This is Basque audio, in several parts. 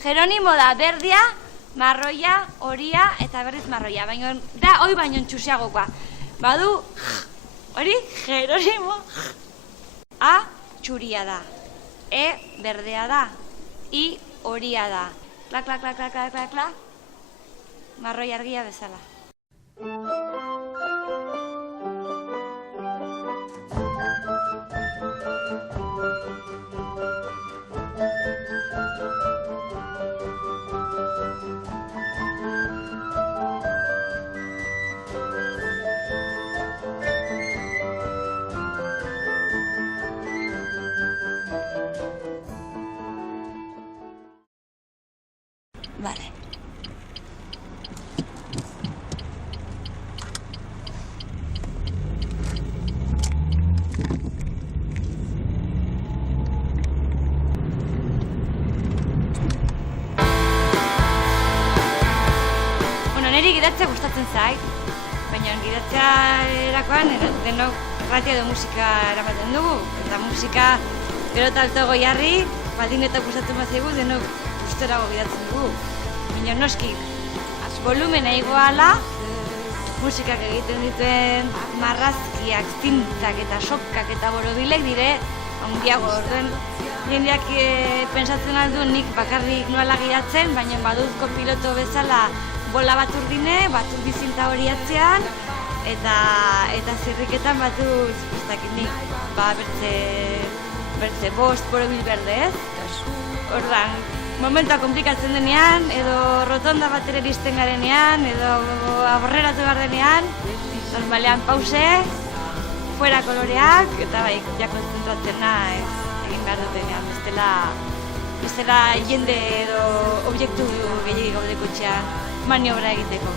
Jeronimo da berdia, marroia, horia eta berriz marroia, baina da hoi baino txusiagokoa. Badu, hori Jeronimo. A, txuria da. E, berdea da. I, horia da. Kla, kla, kla, kla, kla, kla, kla. Marroi argia bezala. Vale. Bueno, niri gidatzea gustatzen zait, baina gidatzea erakoan denok radio edo musika eramaten dugu, eta musika gero eta alto goiarri, baldin eta gustatzen bazaigu denok gusterago gidatzen dugu. Baina noski, volumena igoala, musikak egiten dituen marrazkiak, tintak eta sokak eta borobilek dire handiago. Orduen, jendeak pentsatzen aldu nik bakarrik noala gidatzen, baina baduzko piloto bezala bola bat urdine, bat urdizinta hori atzean, eta zirriketan batuz, ez dakit nik, bertze bost borobil berde, ez? Ordan, momentua komplikatzen denean, edo rotonda batera iristen garenean, edo aborreratu behar denean, normalean pause, fuera koloreak, eta bai, ja konzentratzen naiz egin behar dutenean, bestela jende edo objektu gehiagik gaudeko etxean maniobra egiteko.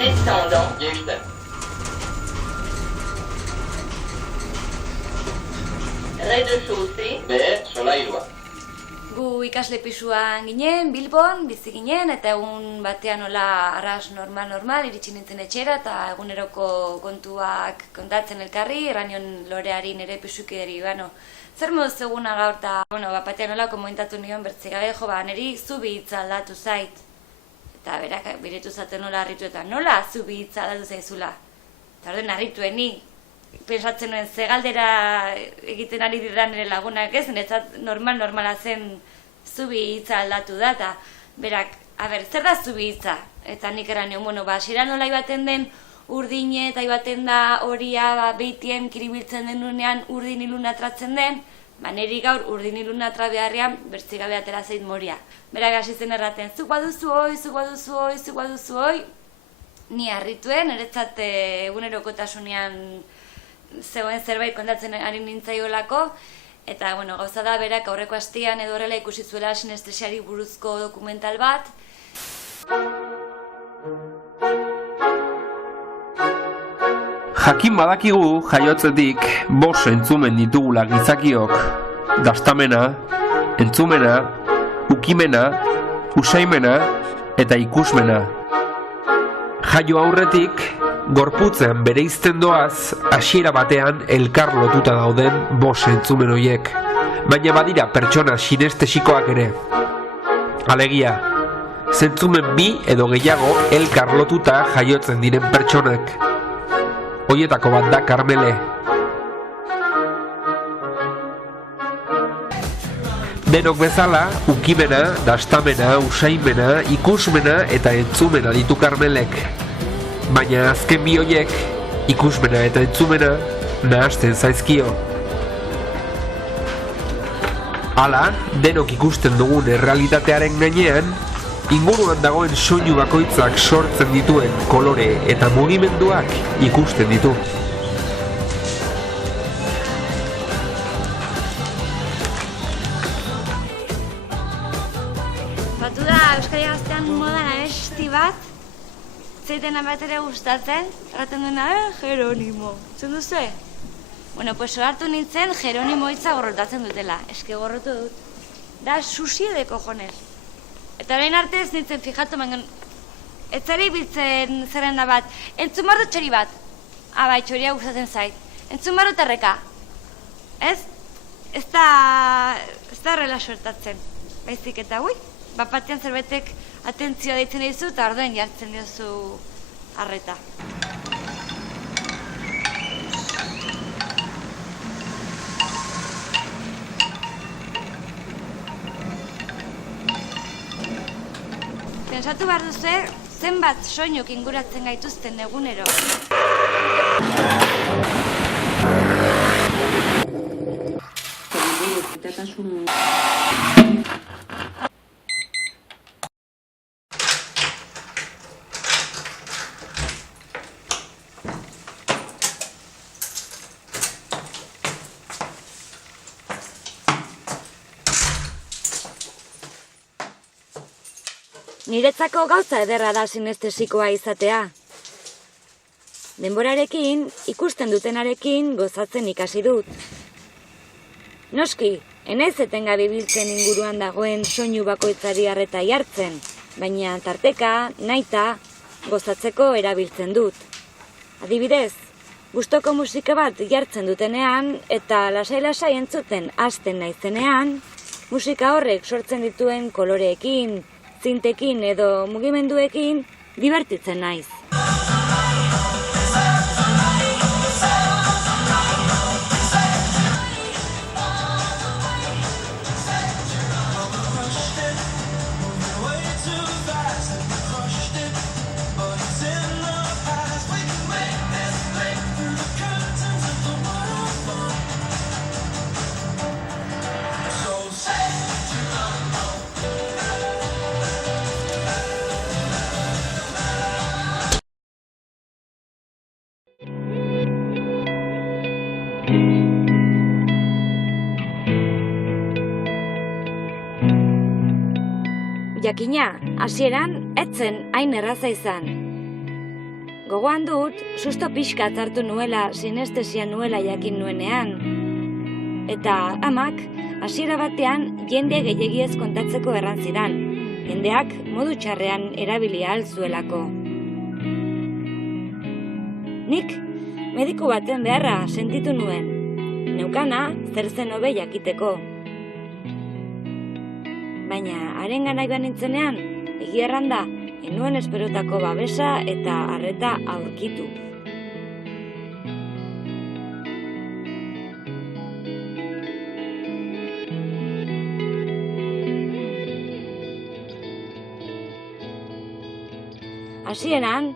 Descendant Gilda. Rez-de-chaussée. B, solairua. Gu ikasle pisuan ginen, Bilbon, bizi ginen, eta egun batean nola arras normal, iritsi nintzen etxera, eta eguneroko kontuak kontatzen elkarri, erranion Loreari nire pisukideri, zer moduz eguna gaur, eta batean nola komentatu nion bertzegabe, niri zubi hitza aldatu zait. Eta berak biretu zaten nola harritu eta nola zubi hitza aldatu zaizula. Eta orduan harritueni, pensatzen nuen ze galdera egiten ari diran nire lagunak ez, netzat normala zen zubi hitza aldatu da, eta berak, zer da zubi hitza? Eta nik eran nion, xera nola ibaten den urdine eta ibaten da horia behitien kiribiltzen denunean urdin ilun atratzen den, niri gaur urdin ilun atra beharrean bertzigabe atera zait moria. Berak hasi zen erraten, zuk baduzu hoi, ni harrituen, niretzat egunerokotasunean zegoen zerbait kontatzen ari nintzaiolako, eta gauza da berak aurreko astean edo horrela ikusi zuela sinestesiari buruzko dokumental bat. Jakin badakigu jaiotzetik bost entzumen ditugula gizakiok, dastamena, entzumena, ukimena, usaimena eta ikusmena. Jaio aurretik, gorputzean bereizten doaz, hasiera batean elkar lotuta dauden bost entzumen horiek, baina badira pertsona sinestesikoak ere. Alegia, zentzumen bi edo gehiago elkar lotuta jaiotzen diren pertsonak. Hoietako bat da Karmele. Denok bezala, ukimena, dastamena, usaimena, ikusmena eta entzumena ditu Karmelek. Baina azken bi horiek, ikusmena eta entzumena, nahasten zaizkio. Hala, denok ikusten dugun errealitatearen gainean, inguruan dagoen soinu bakoitzak sortzen dituen kolore eta mugimenduak ikusten ditu. Batu da Euskadi Gaztean modan abesti bat, zeitena bat ere gustatzen, erraten duena, Jeronimo, zen duzu? Bueno, pues hartu nintzen Jeronimo hitza gorrotatzen dutela, eske gorrotu dut. da sushi de cojones. Eta orain arte ez nintzen fijatu, baina ez zara ibiltzen zerrenda bat, entzun bardo txori bat. Bai, txoria gustatzen zait. Entzun bardo terreka. Ez da rela suertatzen. Baizik eta, bapatean zerbetek atentzioa deitzen dizu eta orduen jartzen diozu arreta. Pensatu behar duzu, zenbat soinuk inguratzen gaituzten egunero. Niretzako gauza ederra da sinestesikoa izatea. Denborarekin, ikusten dutenarekin gozatzen ikasi dut. Noski, enez etengabe biltzen inguruan dagoen soinu bakoitzari arreta jartzen, baina tarteka, nahita, gozatzeko erabiltzen dut. Adibidez, gustoko musika bat jartzen dutenean eta lasai-lasai entzuten hasten naizenean, musika horrek sortzen dituen koloreekin, zintekin edo mugimenduekin dibertitzen naiz. Jakina, hasieran etzen hain erraza izan. Gogoan dut, susto pixkat hartu nuela sinestesia nuela jakin nuenean. Eta amak, hasiera batean jende gehiagiez kontatzeko erran zidan, jendeak modu txarrean erabili ahal zuelako. Nik mediku baten beharra sentitu nuen, neukana zer zen hobe jakiteko. Baina haren gana iban nintzenean, egia erranda, enuen esperotako babesa eta arreta aurkitu. Hasieran,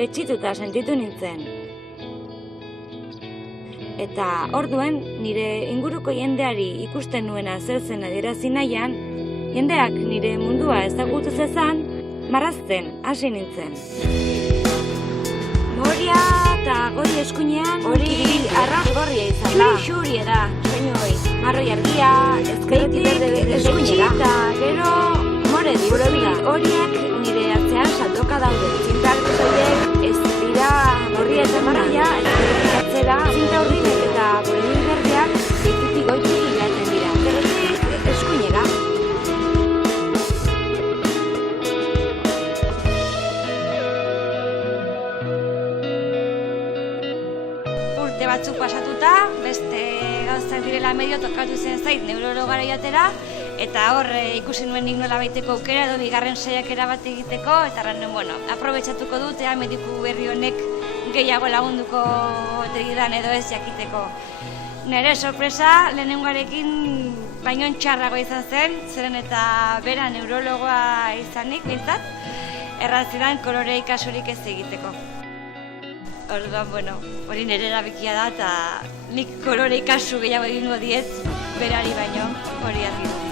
etxituta sentitu nintzen. Eta orduen, nire inguruko jendeari ikusten nuena zer zen adierazi nahian, jendeak nire mundua ezagutu zezan, marrazten hasi nintzen. Moria eta goi eskuinean hori arroz gorria izan da. Xurie da, soinu hoi. Marroi argia, ezkerretik berde eskuinera. Eta gero more diurobila horiek nire atzean saltoka daude. Zintak zoiek ez dira gorria eta marroia, eta atzera zinta urdinek eta boremil berdeak zitutik goitik ilaten dira. Ezkerretik eskuinera. Batzuk pasatuta, beste gauzak direla medio tokatu zen zait neurologara jatera, eta hor ikusi nuen nik nola baiteko aukera edo bigarren saiakera bat egiteko, eta erran nuen, aprobetxatuko dut, mediku berri honek gehiago lagunduko tegidan edo ez jakiteko. Nere sorpresa, lehenengoarekin baino txarrago izan zen, zeren eta bera neurologoa izanik, bintzat, errantzidan kolore ikasurik ez egiteko. Orduan, hori nire erabikia da eta nik kolore ikasu gehiago egingo diet berari baino, hori argi.